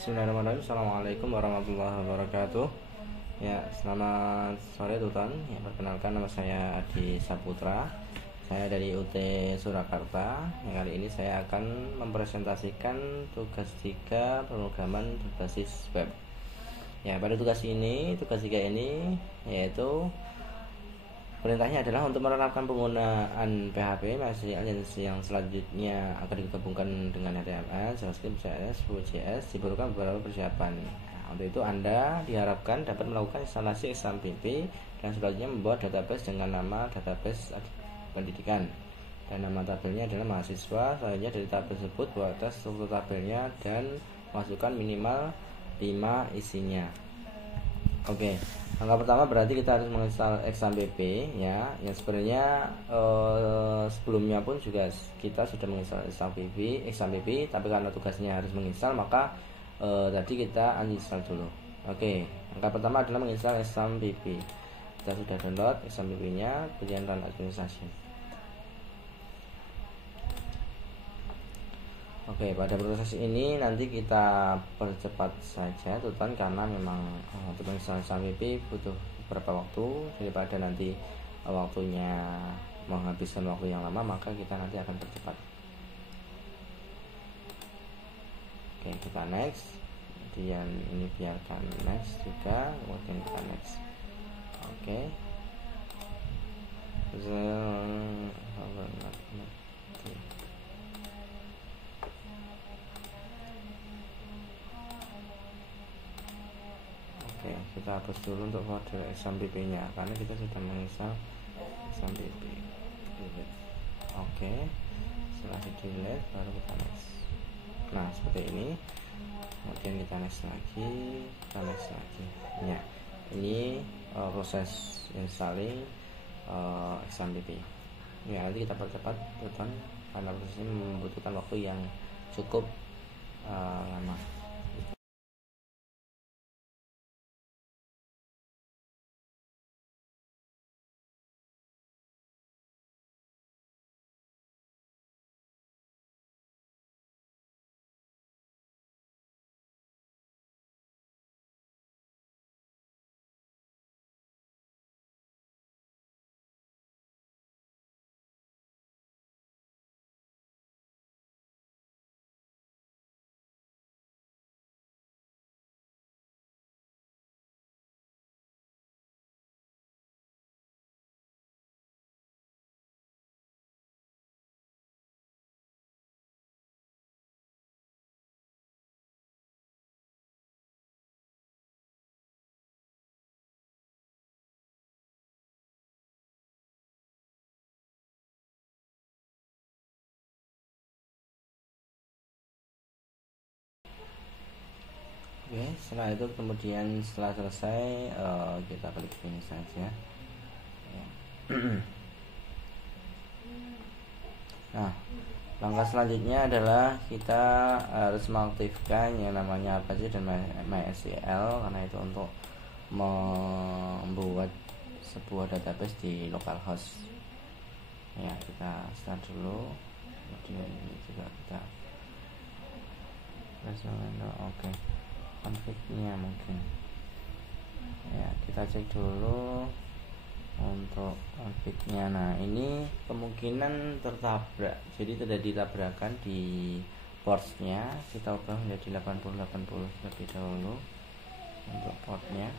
Bismillahirrahmanirrahim. Assalamualaikum warahmatullahi wabarakatuh. Ya, selamat sore Tutan. Ya, perkenalkan nama saya Adi Saputra. Saya dari UT Surakarta. Ya, kali ini saya akan mempresentasikan tugas 3 pemrograman berbasis web. Ya, pada tugas 3 ini yaitu perintahnya adalah untuk menerapkan penggunaan PHP yang selanjutnya akan digabungkan dengan HTML, JavaScript, JS, Vue.js. Diperlukan beberapa persiapan. Nah, untuk itu Anda diharapkan dapat melakukan instalasi XAMPP dan selanjutnya membuat database dengan nama database pendidikan dan nama tabelnya adalah mahasiswa. Selanjutnya dari tabel tersebut buat struktur tabelnya dan masukkan minimal 5 isinya. Oke, langkah pertama berarti kita harus menginstal XAMPP ya. Yang sebenarnya sebelumnya pun juga kita sudah menginstal XAMPP, tapi karena tugasnya harus menginstal maka tadi kita uninstall dulu. Oke, langkah pertama adalah menginstal XAMPP. Kita sudah download XAMPP-nya, kemudian run administration. Oke, pada proses ini nanti kita percepat saja Tutan, karena memang untuk menginstal XAMPP butuh beberapa waktu. Daripada nanti waktunya menghabiskan waktu yang lama, maka kita nanti akan percepat. Oke, kita next. Kemudian ini biarkan next juga, kemudian kita next. Oke. Oke, kita hapus dulu untuk folder XAMPP nya karena kita sudah menginstal XAMPP. Oke, setelah di delete baru kita next. Nah, seperti ini. Kemudian kita next lagi, ya, ini proses installing XAMPP. Ya, nanti kita percepat Tutan, karena proses ini membutuhkan waktu yang cukup lama. Oke, setelah itu kemudian setelah selesai kita klik ini saja. Ya. Nah, langkah selanjutnya adalah kita harus mengaktifkan yang namanya apa sih dan MySQL, karena itu untuk membuat sebuah database di localhost. Ya, kita start dulu. Kemudian ini juga kita oke. Config-nya mungkin. Ya, kita cek dulu untuk config-nya. Nah, ini kemungkinan tertabrak. Jadi terjadi tabrakan di ports-nya. Kita ubah menjadi 8080 terlebih dahulu untuk port-nya.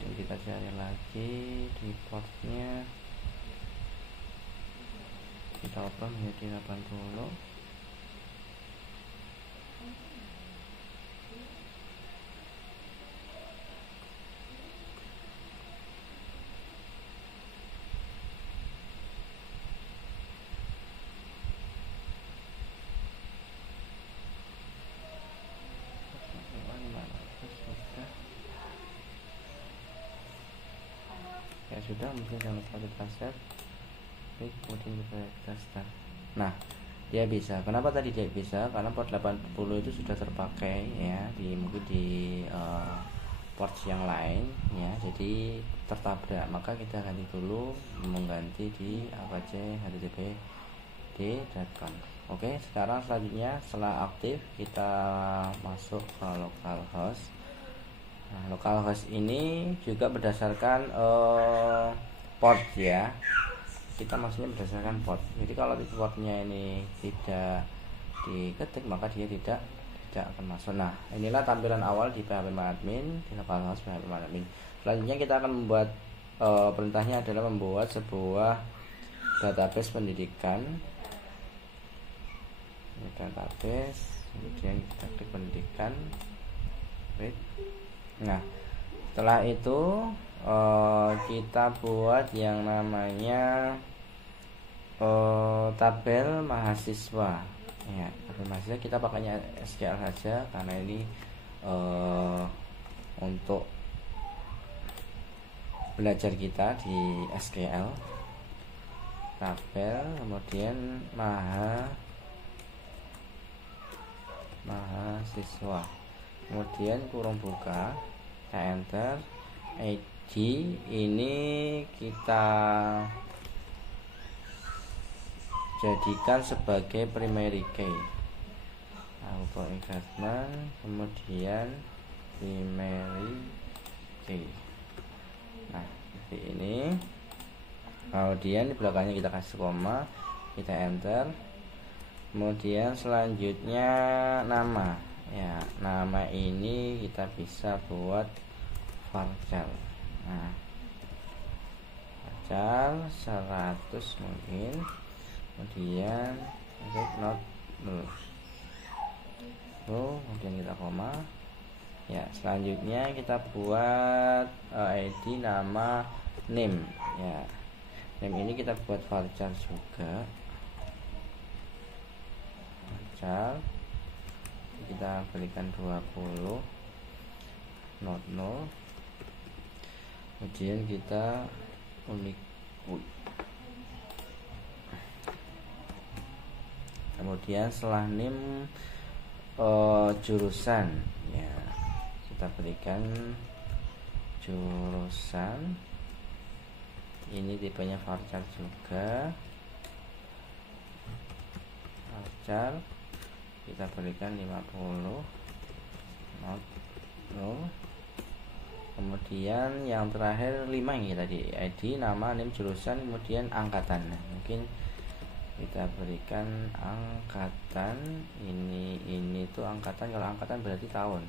Dan kita cari lagi di port-nya. Kita ubah menjadi 80. Ya sudah, mungkin jangan lupa kita save. Kemudian kita start. Nah, dia bisa. Kenapa tadi dia bisa? Karena port 80 itu sudah terpakai ya, mungkin di port yang lain ya, jadi tertabrak, maka kita ganti dulu, mengganti di apac httpd.com. Oke, sekarang selanjutnya setelah aktif kita masuk ke localhost. Nah, localhost ini juga berdasarkan port ya, kita maksudnya berdasarkan port. Jadi kalau di portnya ini tidak diketik maka dia tidak akan masuk. Nah, inilah tampilan awal di phpMyAdmin, di localhost phpMyAdmin. Selanjutnya kita akan membuat perintahnya adalah membuat sebuah database pendidikan. Ini database, kemudian kita klik pendidikan. Nah, setelah itu kita buat yang namanya tabel mahasiswa ya. Tabel mahasiswa kita pakainya SQL saja karena ini untuk belajar kita di SQL. Tabel, kemudian mahasiswa, kemudian kurung buka, kita enter. ID ini kita jadikan sebagai primary key, auto engagement, kemudian primary key. Nah, seperti ini. Kemudian di belakangnya kita kasih koma, kita enter. Kemudian selanjutnya nama ya, nama ini kita bisa buat varchar. Nah, varchar 100 mungkin, kemudian not null, kemudian kita koma ya. Selanjutnya kita buat ID nama name ya. Name ini kita buat varchar juga. Kita berikan 20 not null, kemudian kita kemudian setelah name jurusan ya, kita berikan jurusan. Ini tipenya varchar juga, varchar kita berikan 50 not null. Kemudian yang terakhir 5 ini tadi, ID nama name jurusan kemudian angkatan. Nah, mungkin kita berikan angkatan. Ini tuh angkatan, kalau angkatan berarti tahun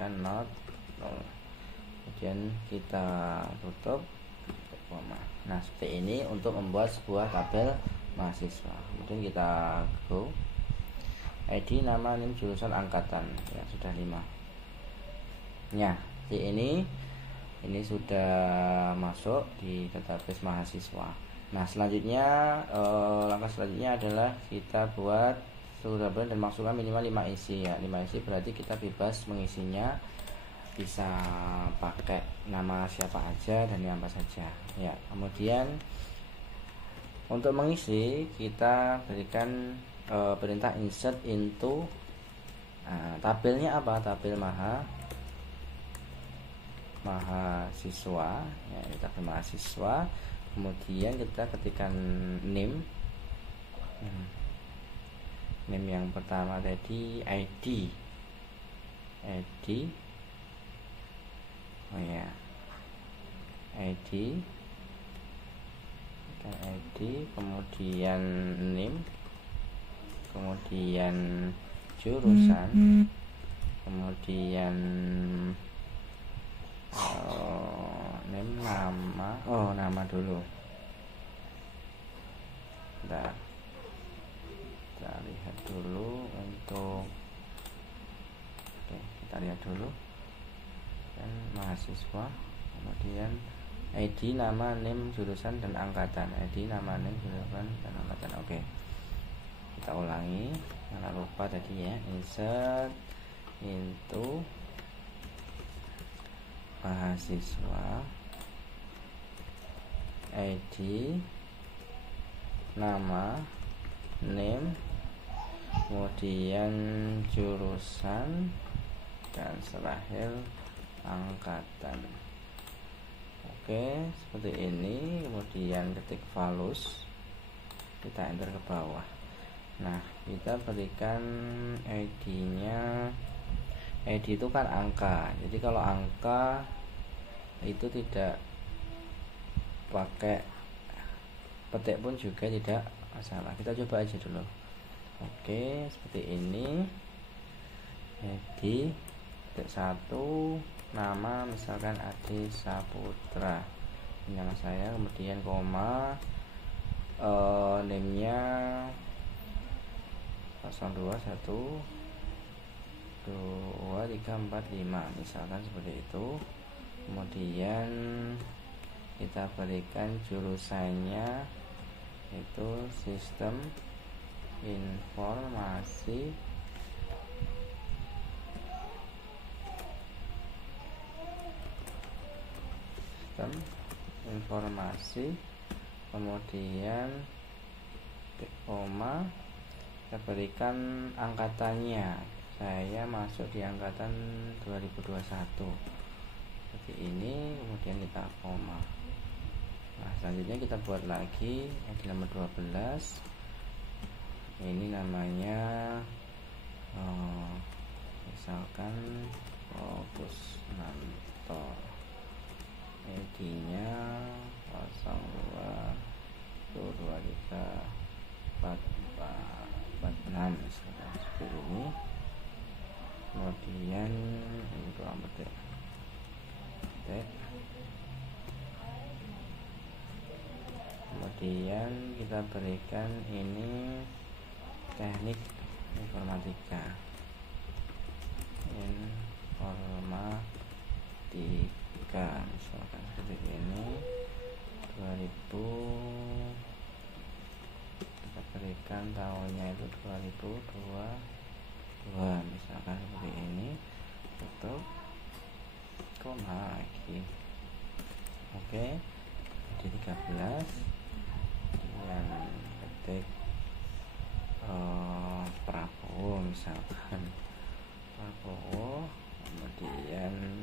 kan not null. Kemudian kita tutup koma. Nah, seperti ini untuk membuat sebuah tabel mahasiswa. Kemudian kita go, ID nama name jurusan angkatan ya, sudah 5 ya. Jadi ini sudah masuk di database mahasiswa. Nah, selanjutnya langkah selanjutnya adalah kita buat seluruh tabel dan masukkan minimal 5 isi ya. 5 isi berarti kita bebas mengisinya, bisa pakai nama siapa aja dan apa saja ya. Kemudian untuk mengisi kita berikan perintah insert into. Tabelnya apa? Tabel mahasiswa ya, kita tabel mahasiswa. Kemudian kita ketikkan name yang pertama tadi ID oh ya, ID, kemudian name, kemudian jurusan, kemudian name nama dulu. Kita lihat dulu untuk kita lihat dulu dan mahasiswa, kemudian ID nama name jurusan dan angkatan. ID nama name jurusan dan angkatan. Oke, kita ulangi, jangan lupa tadi ya, insert into mahasiswa, ID nama name, kemudian jurusan, dan terakhir angkatan. Oke, seperti ini. Kemudian ketik valus, kita enter ke bawah. Nah, kita berikan ID-nya. ID itu kan angka, jadi kalau angka itu tidak pakai petik pun juga tidak masalah. Kita coba aja dulu. Oke, seperti ini. Jadi titik 1, nama misalkan Adi Saputra, ini nama saya, kemudian koma, name-nya 021 2 3 4 5 misalkan seperti itu. Kemudian kita berikan jurusannya itu sistem informasi kemudian koma, kita berikan angkatannya. Saya masuk di angkatan 2021 seperti ini, kemudian kita koma. Nah, selanjutnya kita buat lagi ID nomor 12. Ini namanya misalkan Fokus Nanto, ID-nya 02234446 misalkan seperti ini. Kemudian untuk petik, kemudian kita berikan ini teknik informatika misalkan seperti ini 2000, kita berikan tahunnya itu 2022 misalkan seperti ini, tutup, koma lagi. Oke, jadi 13. Kemudian ketik Prabowo misalkan Prabowo, kemudian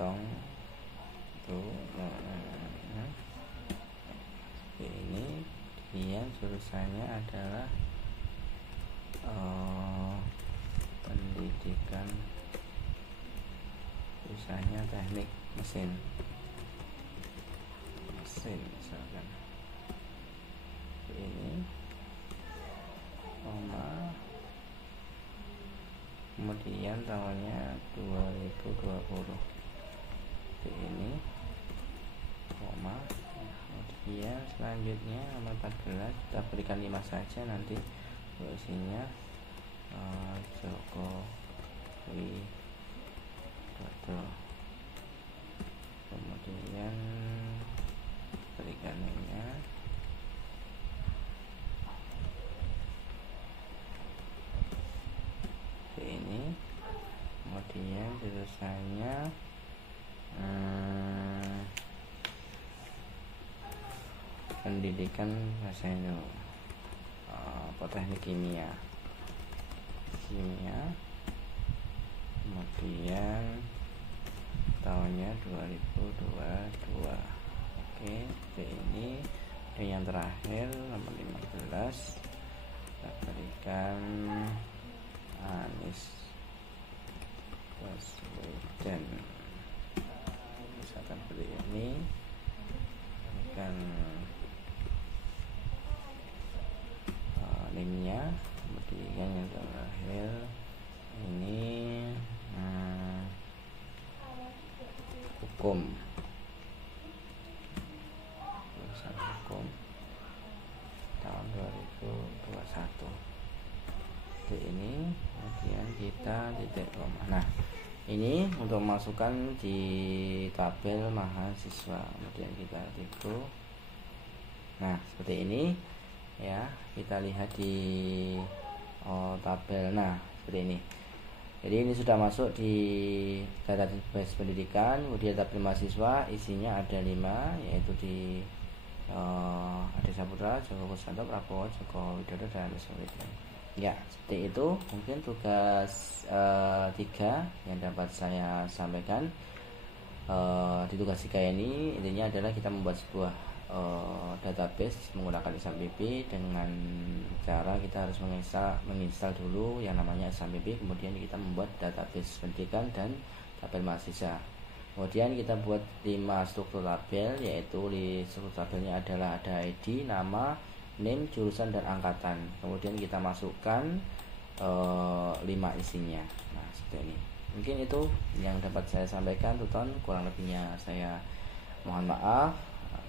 0 itu seperti ini. Kemudian jurusannya adalah pendidikan, jurusannya teknik mesin misalkan ini, koma, kemudian tahunnya 2020 ini, koma, kemudian selanjutnya nomor 14 kita berikan 5 saja, nanti isinya Joko Widodo, kemudian berikan name-nya ini, kemudian jurusannya pendidikan bahasa Indo, teknik kimia, kemudian tahunnya 2022. Oke, ini. Dan yang terakhir nomor 15 kita berikan Anies Baswedan misalkan seperti ini, berikan name-nya, kemudian yang terakhir ini hukum, jurusan hukum tahun 2021 seperti ini. Kemudian kita titik koma. Nah, ini untuk masukkan di tabel mahasiswa, kemudian kita titik. Nah, seperti ini ya, kita lihat di tabel. Nah, seperti ini. Jadi ini sudah masuk di database pendidikan, kemudian tabel mahasiswa, isinya ada 5, yaitu di Adi Saputra, Joko Kuswanto, Prabowo, Joko Widodo, dan sebagainya. Ya, seperti itu mungkin tugas 3 yang dapat saya sampaikan. Di tugas 3 ini intinya adalah kita membuat sebuah database menggunakan XAMPP dengan cara kita harus menginstal dulu yang namanya XAMPP, kemudian kita membuat database pendidikan dan tabel mahasiswa. Kemudian kita buat 5 struktur tabel, yaitu di struktur tabelnya adalah ada ID, nama, name, jurusan, dan angkatan. Kemudian kita masukkan 5 isinya. Nah, seperti ini. Mungkin itu yang dapat saya sampaikan, Tuton. Kurang lebihnya saya mohon maaf.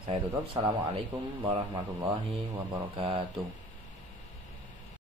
Saya tutup. Assalamualaikum warahmatullahi wabarakatuh.